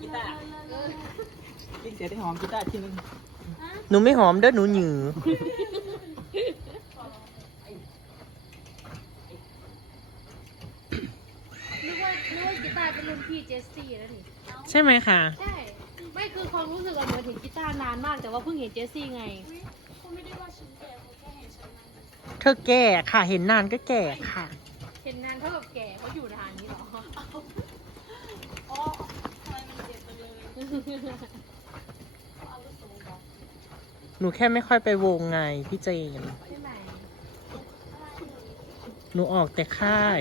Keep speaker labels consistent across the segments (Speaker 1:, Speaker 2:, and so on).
Speaker 1: ตาร์ยิ่งเสียได้หอมกีตาร์ทีนึง
Speaker 2: หนูไม่หอมเด้อหนูหยือ
Speaker 3: นึกว่ากีตาร์เป็นรุ่นพี่เจสซี่แล้วนี่
Speaker 2: ใช่ไหมคะ
Speaker 3: ใช่ไม่คือความรู้สึกเราเหมือนเห็นกีตาร์นานมากแต่ว่าเพิ่งเห็นเจสซี่ไง
Speaker 4: เขาไม่ได้ว่าฉันแก่เขาแค่เห็นฉันนาน
Speaker 2: เธอแก่ค่ะ เห็นนานก็แก่ค่ะ
Speaker 3: เห็นนานเท่ากับแก่เขาอยู่นานนี้หรอ
Speaker 4: อ๋อทำไมมันเจ็บไปเลยเอาลูกสูงก่อน
Speaker 2: หนูแค่ไม่ค่อยไปวงไงพี่เจน
Speaker 3: ใช่ไหม
Speaker 2: หนูออกแต่ค่าย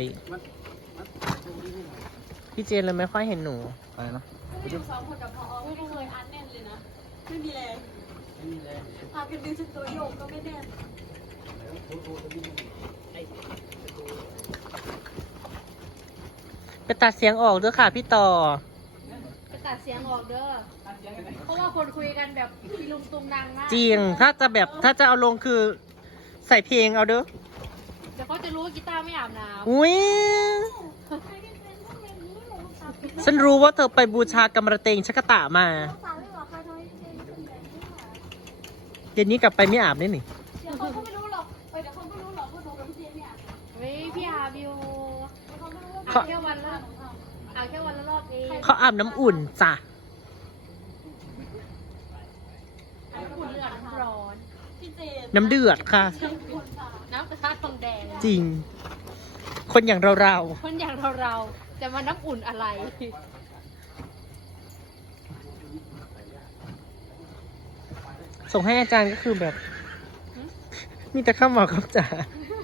Speaker 2: พี่เจนเลยไม่ค่อยเห็นหนู
Speaker 1: อะไรนะ
Speaker 4: ไม่อยู่สองคนกับพอไม่เคยอัดแน่นเลยนะไม่มีแรง
Speaker 1: ไม่มีแรง
Speaker 4: พากันดึงจนตัวโยกก็ไม่แน่น
Speaker 2: ไปตัดเสียงออกด้วยค่ะพี่ต่อ
Speaker 3: จะตัดเสียงออกเด้อเพราะว่าคนคุยกันแบบอีลุงตุงดังมาก
Speaker 2: จริง ถ้าจะเอาลงคือใส่เพลงเอาเด้อ
Speaker 3: เดี๋ยวเขาจะรู้ว่ากีตาร์ไม่อาบน้
Speaker 2: อุ้ย
Speaker 4: ใครเป็นพวกเมนูหนูสาวเป็น
Speaker 2: ฉันรู้ว่าเธอไปบูชากรรมระเตงชักกะตะมา
Speaker 4: สาวไม่บอกใครทำไมเป็นคนแบบนี้ค่ะ
Speaker 2: เย็นนี้กลับไปไม่อาบได้หนิ
Speaker 4: เดี๋ยวเขาก็ไม่รู้หรอกเดี๋ยวเขาก็รู้หรอกว่าหนูกับพี่เจนเนี่ย
Speaker 3: ำเฮ้ยพี่อาบอยู่
Speaker 4: เขาไม่รู้ว่า
Speaker 3: อาบแค่วันละอาบแค่วันละรอบเอง
Speaker 2: เขาอาบน้ำอุ่นจ้ะ
Speaker 3: อาบน้ำอุ่นหรืออาบน้ำร้อน
Speaker 4: พี่เจน
Speaker 2: น้ำเดือดค่ะ
Speaker 4: คนค่ะ
Speaker 3: น้ำกระทะทองแดง
Speaker 2: จริง คนอย่างเรา
Speaker 3: คนอย่างเราจะมาน้ำอุ่นอะไร
Speaker 2: ส่งให้อาจารย์ก็คือแบบ มีแต่ข้าวหมอครับจ๋า